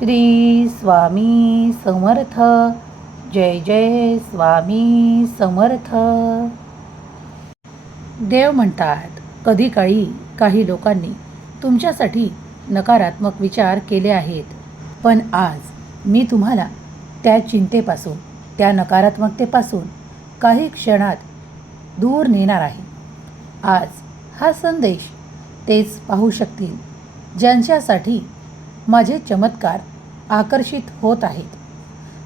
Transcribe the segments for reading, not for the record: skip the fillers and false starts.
श्री स्वामी समर्थ. जय जय स्वामी समर्थ. देव म्हणतात, कधी काळी काही लोकांनी तुमच्यासाठी नकारात्मक विचार केले आहेत, पण आज मी तुम्हाला त्या चिंतेपासून, त्या नकारात्मकतेपासून काही क्षणात दूर नेणार आहे. आज हा संदेश तेच पाहू शकतील ज्यांच्यासाठी माझे चमत्कार आकर्षित होत आहेत.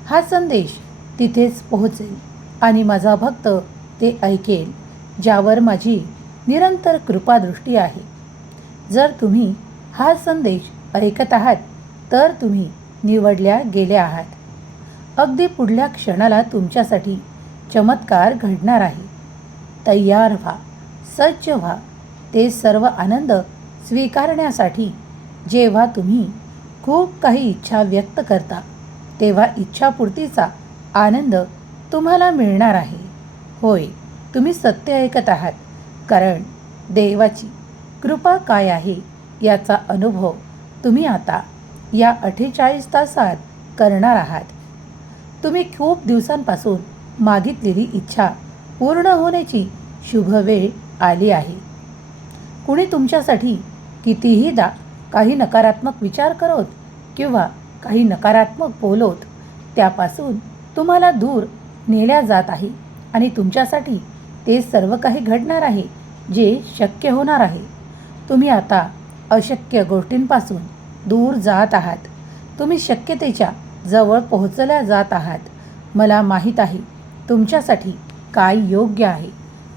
हा संदेश तिथेच पोहोचेल आणि माझा भक्त ते ऐकेल ज्यावर माझी निरंतर कृपादृष्टी आहे. जर तुम्ही हा संदेश ऐकत आहात तर तुम्ही निवडल्या गेले आहात. अगदी पुढल्या क्षणाला तुमच्यासाठी चमत्कार घडणार आहे. तयार व्हा, सज्ज व्हा. ते सर्व आनंद स्वीकारण्यासाठी जेव्हा तुम्ही खूप काही इच्छा व्यक्त करता तेव्हा इच्छापूर्तीचा आनंद तुम्हाला मिळणार आहे. होय, तुम्ही सत्य ऐकत आहात, कारण देवाची कृपा काय आहे याचा अनुभव तुम्ही आता या 48 तासात करणार आहात. तुम्ही खूप दिवसांपासून मागितलेली इच्छा पूर्ण होण्याची शुभ वेळ आली आहे. कुणी तुमच्यासाठी कितीहीदा काही नकारात्मक विचार करत किंवा काही नकारात्मक बोलत त्यापासून तुम्हाला दूर नेल्या जात आहे आणि तुमच्यासाठी ते सर्व काही घडणार आहे जे शक्य होणार आहे. तुम्ही आता अशक्य गोष्टींपासून दूर जात आहात. तुम्ही शक्यतेच्या जवळ पोहोचल्या जात आहात. मला माहीत आहे तुमच्यासाठी काय योग्य आहे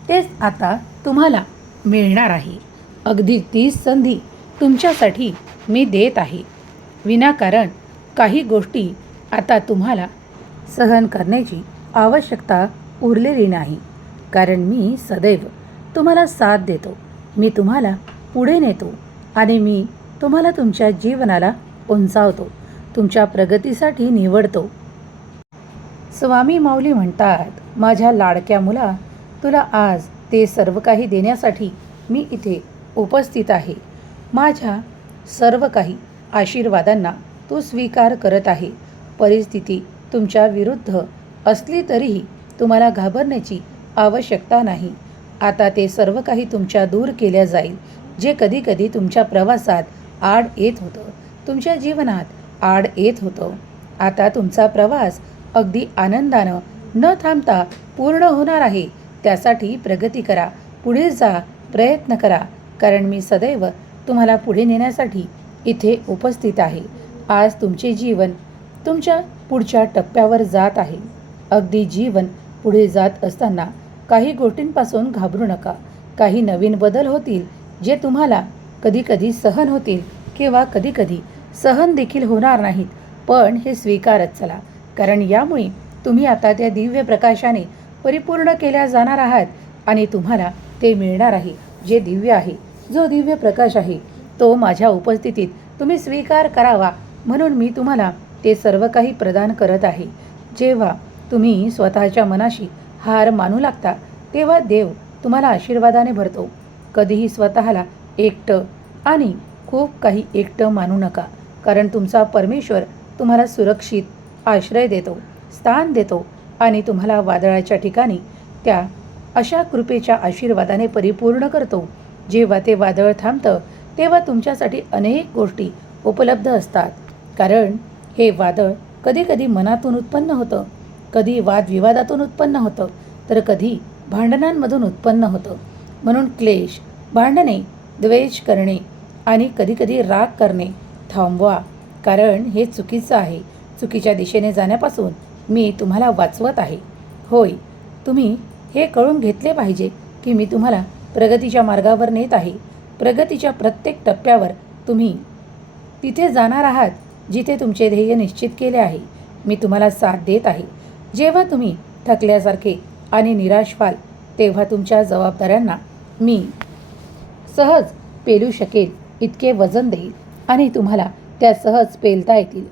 तेच आता तुम्हाला मिळणार आहे. अगदी तीच संधी तुमच्यासाठी मी देत आहे. विनाकारण काही गोष्टी आता तुम्हाला सहन करण्याची आवश्यकता उरलेली नाही, कारण मी सदैव तुम्हाला साथ देतो. मी तुम्हाला पुढे नेतो आणि मी तुम्हाला तुमच्या जीवनाला उंचावतो, तुमच्या प्रगतीसाठी निवडतो. स्वामी माऊली म्हणतात, माझ्या लाडक्या मुला, तुला आज ते सर्व काही देण्यासाठी मी इथे उपस्थित आहे. माझ्या सर्व काही आशीर्वादांना तू स्वीकार करत आहे. परिस्थिती तुमच्या विरुद्ध असली तरीही तुम्हाला घाबरण्याची आवश्यकता नाही. आता ते सर्व काही तुमच्या दूर केल्या जाईल जे कधी कधी तुमच्या प्रवासात आड येत होतं, तुमच्या जीवनात आड येत होतं. आता तुमचा प्रवास अगदी आनंदानं न थांबता पूर्ण होणार आहे. त्यासाठी प्रगती करा, पुढे जा, प्रयत्न करा, कारण मी सदैव तुम्हाला पुढे नेण्यासाठी इथे उपस्थित आहे. आज तुमचे जीवन तुमच्या पुढच्या टप्प्यावर जात आहे. अगदी जीवन पुढे जात असताना काही गोष्टींपासून घाबरू नका. काही नवीन बदल होतील जे तुम्हाला कधीकधी सहन होतील किंवा कधीकधी सहन देखील होणार नाहीत, पण हे स्वीकारत चला, कारण यामुळे तुम्ही आता त्या दिव्य प्रकाशाने परिपूर्ण केल्या जाणार आहात आणि तुम्हाला ते मिळणार आहे जे दिव्य आहे. जो दिव्य प्रकाश आहे तो माझ्या उपस्थितीत तुम्ही स्वीकार करावा, म्हणून मी तुम्हाला ते सर्व काही प्रदान करत आहे. जेव्हा तुम्ही स्वतःच्या मनाशी हार मानू लागता तेव्हा देव तुम्हाला आशीर्वादाने भरतो. कधीही स्वतःला एकटं आणि खूप काही एकटं मानू नका, कारण तुमचा परमेश्वर तुम्हाला सुरक्षित आश्रय देतो, स्थान देतो आणि तुम्हाला वादळाच्या ठिकाणी त्या अशा कृपेच्या आशीर्वादाने परिपूर्ण करतो. जेव्हा ते वादळ थांबतं तेव्हा तुमच्यासाठी अनेक गोष्टी उपलब्ध असतात, कारण हे वादळ कधी मनातून उत्पन्न होतं, कधी वादविवादातून उत्पन्न होतं, तर कधी भांडणांमधून उत्पन्न होतं. म्हणून क्लेश, भांडणे, द्वेष करणे आणि कधी राग करणे थांबवा, कारण हे चुकीचं आहे. चुकीच्या दिशेने जाण्यापासून मी तुम्हाला वाचवत आहे. होय, तुम्ही हे कळून घेतले पाहिजे की मी तुम्हाला प्रगतीच्या मार्गावर नेत आहे. प्रगतीच्या प्रत्येक टप्प्यावर तुम्ही तिथे जाणार आहात जिथे तुमचे ध्येय निश्चित केले आहे. मी तुम्हाला साथ देत आहे. जेव्हा तुम्ही थकल्यासारखे आणि निराश व्हाल तेव्हा तुमच्या जबाबदाऱ्यांना मी सहज पेलू शकेल इतके वजन देईल आणि तुम्हाला त्या सहज पेलता येतील.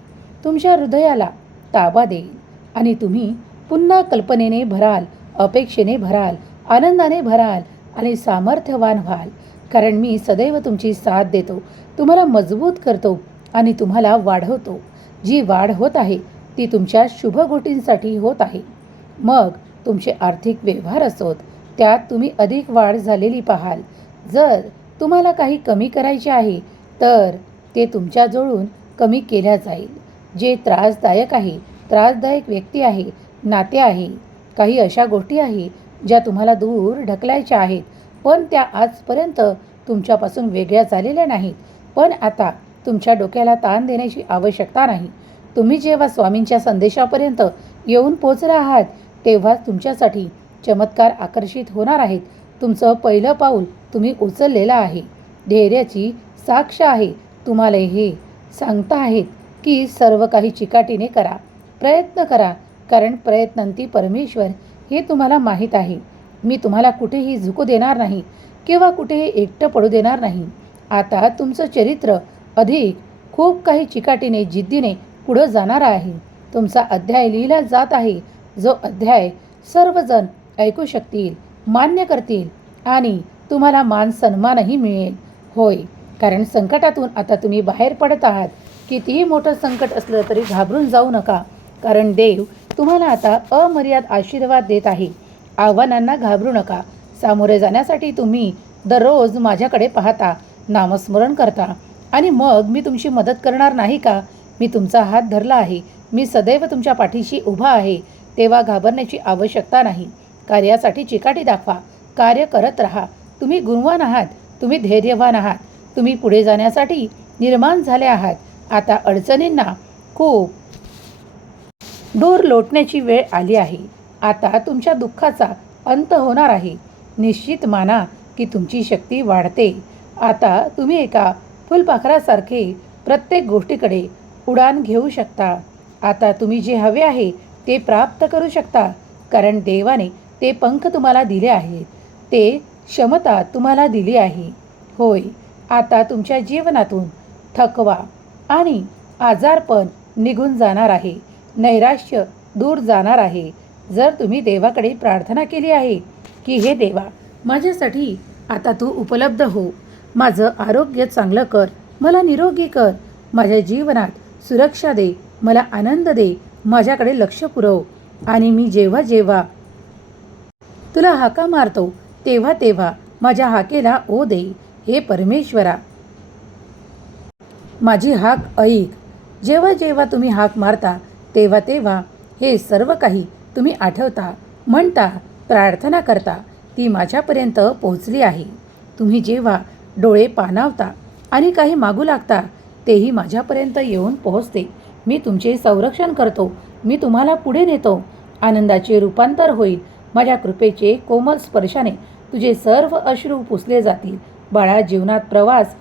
तुमच्या हृदयाला ताबा देईल आणि तुम्ही पुन्हा कल्पनेने भराल, अपेक्षेने भराल, आनंदाने भराल आणि सामर्थ्यवान व्हाल, कारण मी सदैव तुमची साथ देतो, तुम्हाला मजबूत करतो आणि तुम्हाला वाढवतो. जी वाढ होत आहे ती तुमच्या शुभ गोष्टींसाठी होत आहे. मग तुमचे आर्थिक व्यवहार असोत त्यात तुम्ही अधिक वाढ झालेली पाहाल. जर तुम्हाला काही कमी करायचे आहे तर ते तुमच्याजवळून कमी केल्या जाईल. जे त्रासदायक आहे, त्रासदायक व्यक्ती आहे, नाते आहे, काही अशा गोष्टी आहे ज्या तुम्हाला दूर ढकलायच्या आहेत पण त्या आजपर्यंत तुमच्यापासून वेगळ्या झालेल्या नाहीत. पण आता तुमच्या डोक्याला ताण देण्याची आवश्यकता नाही. तुम्ही जेव्हा स्वामींच्या संदेशापर्यंत येऊन पोचला आहात तेव्हाच तुमच्यासाठी चमत्कार आकर्षित होणार आहेत. तुमचं पहिलं पाऊल तुम्ही उचललेलं आहे. धैर्याची साक्ष आहे. तुम्हाला हे सांगता आहेत की सर्व काही चिकाटीने करा, प्रयत्न करा, कारण प्रयत्नांती परमेश्वर हे तुम्हाला माहीत आहे. मी तुम्हाला कुठेही झुकू देणार नाही किंवा कुठेही एकटं पडू देणार नाही. आता तुमचं चरित्र अधिक खूप काही चिकाटीने जिद्दीने पुढं जाणार आहे. तुमचा अध्याय लिहिला जात आहे, जो अध्याय सर्वजण ऐकू शकतील, मान्य करतील आणि तुम्हाला मान सन्मानही मिळेल. होय, कारण संकटातून आता तुम्ही बाहेर पडत आहात. कितीही मोठं संकट असलं तरी घाबरून जाऊ नका, कारण देव तुम्हाला आता अमर्याद आशीर्वाद देत आहे. आव्हानांना घाबरू नका. सामोरे जाण्यासाठी तुम्ही दररोज माझ्याकडे पाहता, नामस्मरण करता आणि मग मी तुमची मदत करणार नाही का? मी तुमचा हात धरला आहे. मी सदैव तुमच्या पाठीशी उभा आहे. तेव्हा घाबरण्याची आवश्यकता नाही. कार्यासाठी चिकाटी दाखवा, कार्य करत राहा. तुम्ही गुणवान आहात, तुम्ही धैर्यवान आहात, तुम्ही पुढे जाण्यासाठी निर्माण झाले आहात. आता अडचणींना खूप दूर लोटण्याची वेळ आली आहे. आता तुमच्या दुःखाचा अंत होणार आहे. निश्चित माना की तुमची शक्ती वाढते. आता तुम्ही एका फुलपाखरासारखे प्रत्येक गोष्टीकडे उडान घेऊ शकता. आता तुम्ही जे हवे आहे ते प्राप्त करू शकता, कारण देवाने ते पंख तुम्हाला दिले आहेत, ते क्षमता तुम्हाला दिली आहे. होय, आता तुमच्या जीवनातून थकवा आणि आजारपण निघून जाणार आहे. नैराश्य दूर जाणार आहे. जर तुम्ही देवाकडे प्रार्थना केली आहे की हे देवा, माझ्यासाठी आता तू उपलब्ध हो, माझं आरोग्य चांगलं कर, मला निरोगी कर, माझ्या जीवनात सुरक्षा दे, मला आनंद दे, माझ्याकडे लक्ष पुरव आणि मी जेव्हा जेव्हा तुला हाका मारतो तेव्हा तेव्हा माझ्या हाकेला ओ दे. हे परमेश्वरा, माझी हाक ऐक. जेव्हा जेव्हा तुम्ही हाक मारता तेव्हा तेव्हा हे सर्व काही तुम्ही आठवता, म्हणता, प्रार्थना करता, ती माझ्यापर्यंत पोहोचली आहे. तुम्ही जेव्हा डोळे पाणावता आणि काही मागू लागता तेही माझ्यापर्यंत येऊन पोहोचते. मी तुमचे संरक्षण करतो. मी तुम्हाला पुढे नेतो. आनंदाचे रूपांतर होईल. माझ्या कृपेचे कोमल स्पर्शाने तुझे सर्व अश्रू पुसले जातील. बाळा, जीवनात प्रवास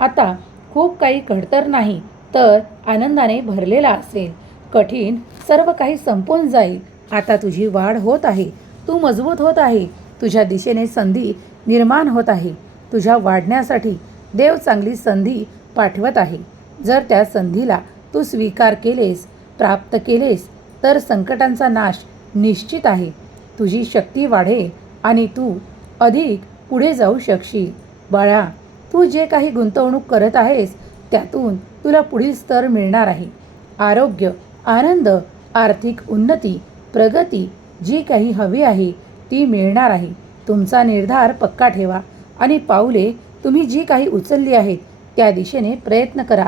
आता खूप काही घडतर नाही तर आनंदाने भरलेला असेल. कठीण सर्व काही संपून जाईल. आता तुझी वाढ होत आहे. तू मजबूत होत आहे. तुझ्या दिशेने संधी निर्माण होत आहे. तुझ्या वाढण्यासाठी देव चांगली संधी पाठवत आहे. जर त्या संधीला तू स्वीकार केलेस, प्राप्त केलेस तर संकटांचा नाश निश्चित आहे. तुझी शक्ती वाढेल आणि तू अधिक पुढे जाऊ शकशील. बाळा, तू जे काही गुंतवणूक करत आहेस त्यातून तुला पुढील स्तर मिळणार आहे. आरोग्य, आनंद, आर्थिक उन्नती, प्रगती जी काही हवी आहे ती मिळणार आहे. तुमचा निर्धार पक्का ठेवा आणि पाऊले तुम्ही जी काही उचलली आहेत त्या दिशेने प्रयत्न करा.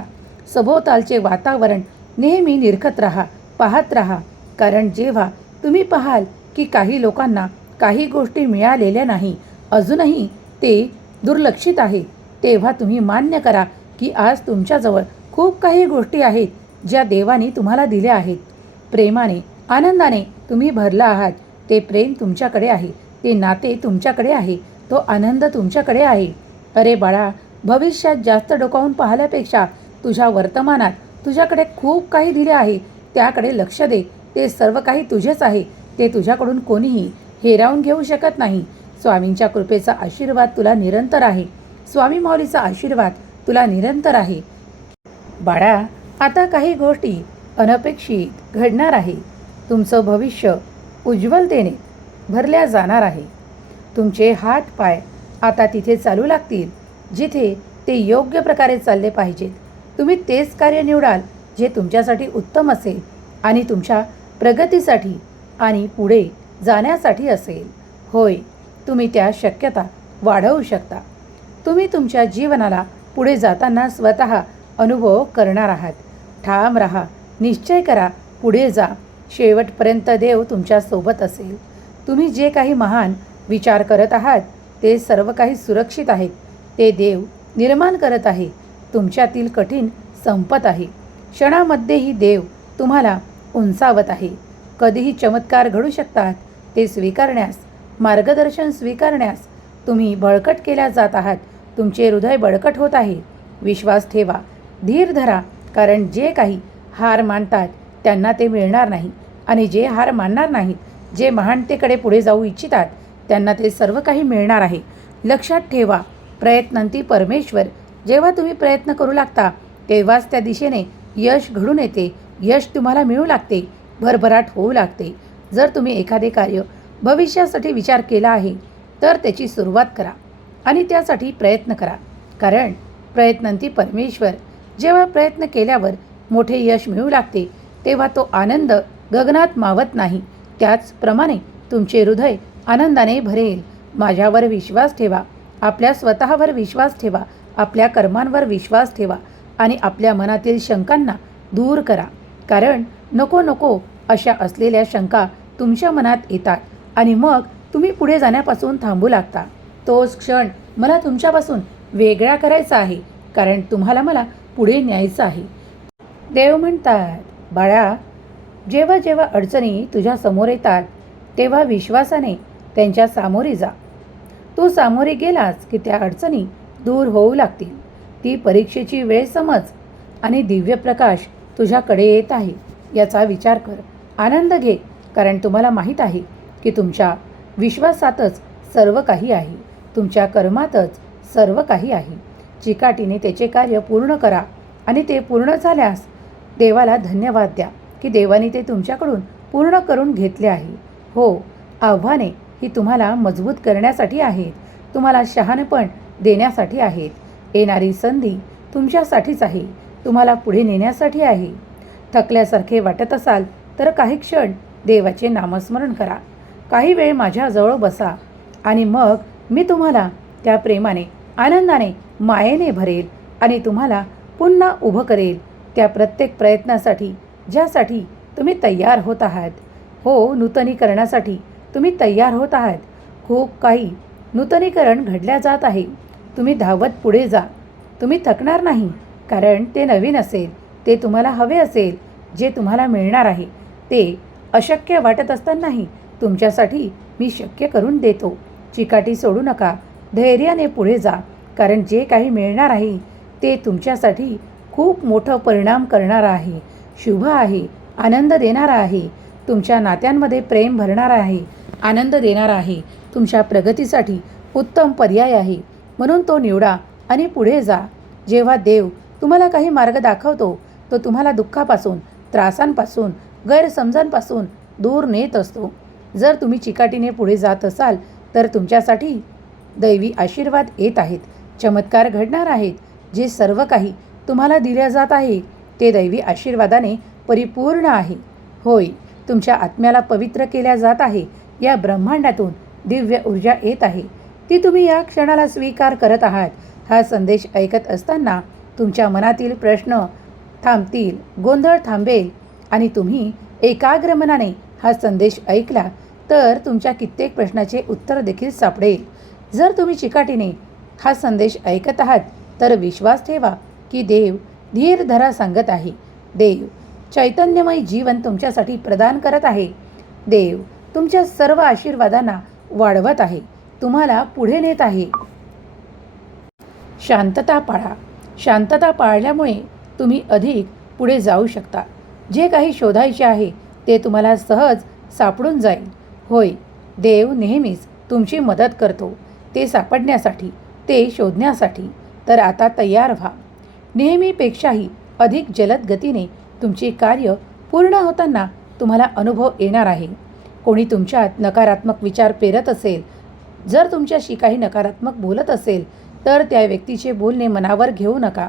सभोवतालचे वातावरण नेहमी निरखत राहा, पाहत राहा, कारण जेव्हा तुम्ही पाहाल की काही लोकांना काही गोष्टी मिळालेल्या नाही, अजूनही ते दुर्लक्षित आहेत, तेव्हा तुम्ही मान्य करा की आज तुमच्याजवळ खूप काही गोष्टी आहेत ज्या देवाने तुम्हाला दिल्या आहेत. प्रेमाने, आनंदाने तुम्ही भरला आहात. ते प्रेम तुमच्याकडे आहे, ते नाते तुमच्याकडे आहे, तो आनंद तुमच्याकडे आहे. अरे बाळा, भविष्यात जास्त डोकावून पाहिल्यापेक्षा तुझ्या वर्तमानात तुझ्याकडे खूप काही दिले आहे त्याकडे लक्ष दे. ते सर्व काही तुझेच आहे. ते तुझ्याकडून कोणीही हिरावून घेऊ शकत नाही. स्वामींच्या कृपेचा आशीर्वाद तुला निरंतर आहे. स्वामी माऊलीचा आशीर्वाद तुला निरंतर आहे. बाळा, आता काही गोष्टी अनपेक्षित घडणार आहे. तुमचं भविष्य उज्ज्वलतेने भरल्या जाणार आहे. तुमचे हात पाय आता तिथे चालू लागतील जिथे ते योग्य प्रकारे चालले पाहिजेत. तुम्ही तेच कार्य निवडाल जे तुमच्यासाठी उत्तम असेल आणि तुमच्या प्रगतीसाठी आणि पुढे जाण्यासाठी असेल. होय, तुम्ही त्या शक्यता वाढवू शकता. तुम्ही तुमच्या जीवनाला पुढे जाताना स्वतः अनुभव करणार आहात. ठाम राहा, निश्चय करा, पुढे जा. शेवटपर्यंत देव तुमच्यासोबत असेल. तुम्ही जे काही महान विचार करत आहात ते सर्व काही सुरक्षित आहेत. ते देव निर्माण करत आहे. तुमच्यातील कठीण संपत आहे. क्षणामध्येही देव तुम्हाला उंचावत आहे. कधीही चमत्कार घडू शकतात. ते स्वीकारण्यास, मार्गदर्शन स्वीकारण्यास तुम्ही बळकट केल्या जात आहात. तुमचे हृदय बळकट होत आहे. विश्वास ठेवा, धीर धरा, कारण जे काही हार मानतात त्यांना ते मिळणार नाही आणि जे हार मानणार नाहीत, जे महानतेकडे पुढे जाऊ इच्छितात त्यांना ते सर्व काही मिळणार आहे. लक्षात ठेवा, प्रयत्नांती परमेश्वर. जेव्हा तुम्ही प्रयत्न करू लागता तेव्हाच त्या दिशेने यश घडून येते. यश तुम्हाला मिळू लागते, भरभराट होऊ लागते. जर तुम्ही एखादे कार्य भविष्यासाठी विचार केला आहे तर त्याची सुरुवात करा आणि त्यासाठी प्रयत्न करा, कारण प्रयत्नांती परमेश्वर. जेव्हा प्रयत्न केल्यावर मोठे यश मिळू लागते तेव्हा तो आनंद गगनात मावत नाही. त्याचप्रमाणे तुमचे हृदय आनंदाने भरेल. माझ्यावर विश्वास ठेवा, आपल्या स्वतःवर विश्वास ठेवा, आपल्या कर्मांवर विश्वास ठेवा आणि आपल्या मनातील शंकांना दूर करा, कारण नको नको अशा असलेल्या शंका तुमच्या मनात येतात आणि मग तुम्ही पुढे जाण्यापासून थांबू लागता. तोच क्षण मला तुमच्यापासून वेगळा करायचा आहे, कारण तुम्हाला मला पुढे न्यायचं आहे. देव म्हणतात, बाळा, जेव्हा जेव्हा अडचणी तुझ्या समोर येतात तेव्हा विश्वासाने त्यांच्या सामोरी जा. तू सामोरी गेलास की त्या अडचणी दूर होऊ लागतील. ती परीक्षेची वेळ समज आणि दिव्य प्रकाश तुझ्याकडे येत आहे याचा विचार कर. आनंद घे, कारण तुम्हाला माहीत आहे की तुमच्या विश्वासातच सर्व काही आहे. तुमच्या कर्मातच सर्व काही आहे. चिकाटीने त्याचे कार्य पूर्ण करा आणि ते पूर्ण झाल्यास देवाला धन्यवाद द्या की देवाने ते तुमच्याकडून पूर्ण करून घेतले आहे. हो, आव्हाने ही तुम्हाला मजबूत करण्यासाठी आहेत, तुम्हाला शहाणपण देण्यासाठी आहेत. येणारी संधी तुमच्यासाठीच आहे, तुम्हाला पुढे नेण्यासाठी आहे. थकल्यासारखे वाटत असाल तर काही क्षण देवाचे नामस्मरण करा. काही वेळ माझ्याजवळ बसा आणि मग मी तुम्हाला त्या प्रेमाने, आनंदाने, मायेने भरेल आणि तुम्हाला पुन्हा उभं करेल त्या प्रत्येक प्रयत्नासाठी ज्यासाठी तुम्ही तयार होत आहात. हो, नूतनीकरणासाठी तुम्ही तयार होत आहात. खूप काही नूतनीकरण घडल्या जात आहे. तुम्ही धावत पुढे जा. तुम्ही थकणार नाही, कारण ते नवीन असेल, ते तुम्हाला हवे असेल, जे तुम्हाला मिळणार आहे ते अशक्य वाटत असतानाही तुमच्यासाठी मी शक्य करून देतो. चिकाटी सोडू नका, धैर्याने पुढे जा, कारण जे काही मिळणार आहे ते तुमच्यासाठी खूप मोठं परिणाम करणारं आहे, शुभ आहे, आनंद देणारा आहे. तुमच्या नात्यांमध्ये प्रेम भरणारा आहे, आनंद देणारा आहे. तुमच्या प्रगतीसाठी उत्तम पर्याय आहे, म्हणून तो निवडा आणि पुढे जा. जेव्हा देव तुम्हाला काही मार्ग दाखवतो तो तुम्हाला दुःखापासून, त्रासांपासून, गैरसमजांपासून दूर नेत असतो. जर तुम्ही चिकाटीने पुढे जात असाल तर तुमच्यासाठी दैवी आशीर्वाद येत आहेत, चमत्कार घडणार आहेत. जे सर्व काही तुम्हाला दिल्या जात आहे ते दैवी आशीर्वादाने परिपूर्ण आहे. होय, तुमच्या आत्म्याला पवित्र केल्या जात आहे. या ब्रह्मांडातून दिव्य ऊर्जा येत आहे, ती तुम्ही या क्षणाला स्वीकार करत आहात. हा संदेश ऐकत असताना तुमच्या मनातील प्रश्न थांबतील, गोंधळ थांबेल आणि तुम्ही एकाग्र मनाने हा संदेश ऐकला तर तुमच्या कित्येक प्रश्नाचे उत्तर देखील सापडेल. जर तुम्ही चिकाटीने हा संदेश ऐकत आहात तर विश्वास ठेवा की देव धीर धरा सांगत आहे. देव चैतन्यमय जीवन तुमच्यासाठी प्रदान करत आहे. देव तुमच्या सर्व आशीर्वादांना वाढवत आहे, तुम्हाला पुढे नेत आहे. शांतता पाळा. शांतता पाळल्यामुळे तुम्ही अधिक पुढे जाऊ शकता. जे काही शोधायचे आहे ते तुम्हाला सहज सापडून जाईल. होय, देव नेहमीच तुमची मदत करतो, ते सापडण्यासाठी, ते शोधण्यासाठी. तर आता तयार व्हा. नेहमीपेक्षाही अधिक जलद गतीने तुमचे कार्य पूर्ण होताना तुम्हाला अनुभव येणार आहे. कोणी तुमच्यात नकारात्मक विचार पेरत असेल, जर तुमच्याशी काही नकारात्मक बोलत असेल तर त्या व्यक्तीचे बोलणे मनावर घेऊ नका.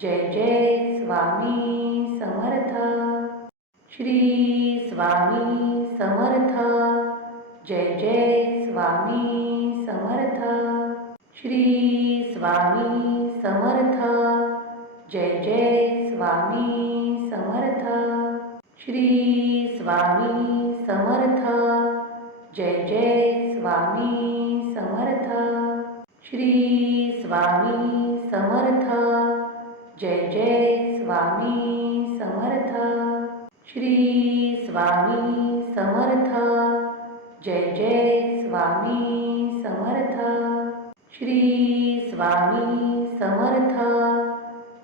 जय जय स्वामी समर्थ. श्री स्वामी समर्थ. जय जय स्वामी समर्थ. श्री स्वामी समर्थ. जय जय स्वामी समर्थ. श्री स्वामी समर्थ. जय जय स्वामी समर्थ. श्री स्वामी समर्थ. जय जय स्वामी समर्थ. श्री स्वामी समर्थ. जय जय स्वामी समर्थ. श्री स्वामी समर्थ.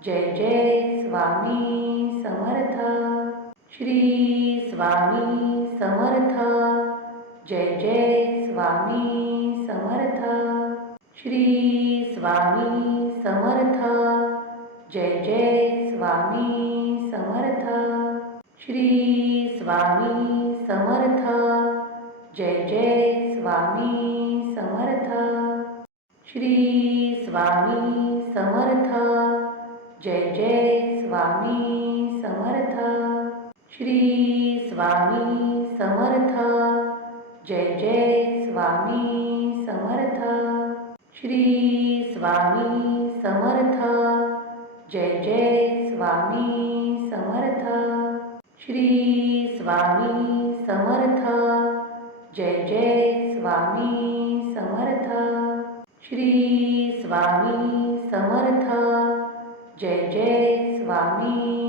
जय जय स्वामी समर्थ. श्री स्वामी समर्थ. जय जय स्वामी समर्थ. श्री स्वामी समर्थ. जय जय स्वामी समर्थ. श्री स्वामी समर्थ. जय जय स्वामी समर्थ. श्री स्वामी समर्थ. जय जय स्वामी समर्थ. श्री स्वामी समर्थ. जय जय स्वामी समर्थ. श्री स्वामी समर्थ. जय जय स्वामी समर्थ. श्री स्वामी समर्थ. जय जय स्वामी समर्थ. श्री स्वामी समर्थ. जय जय स्वामी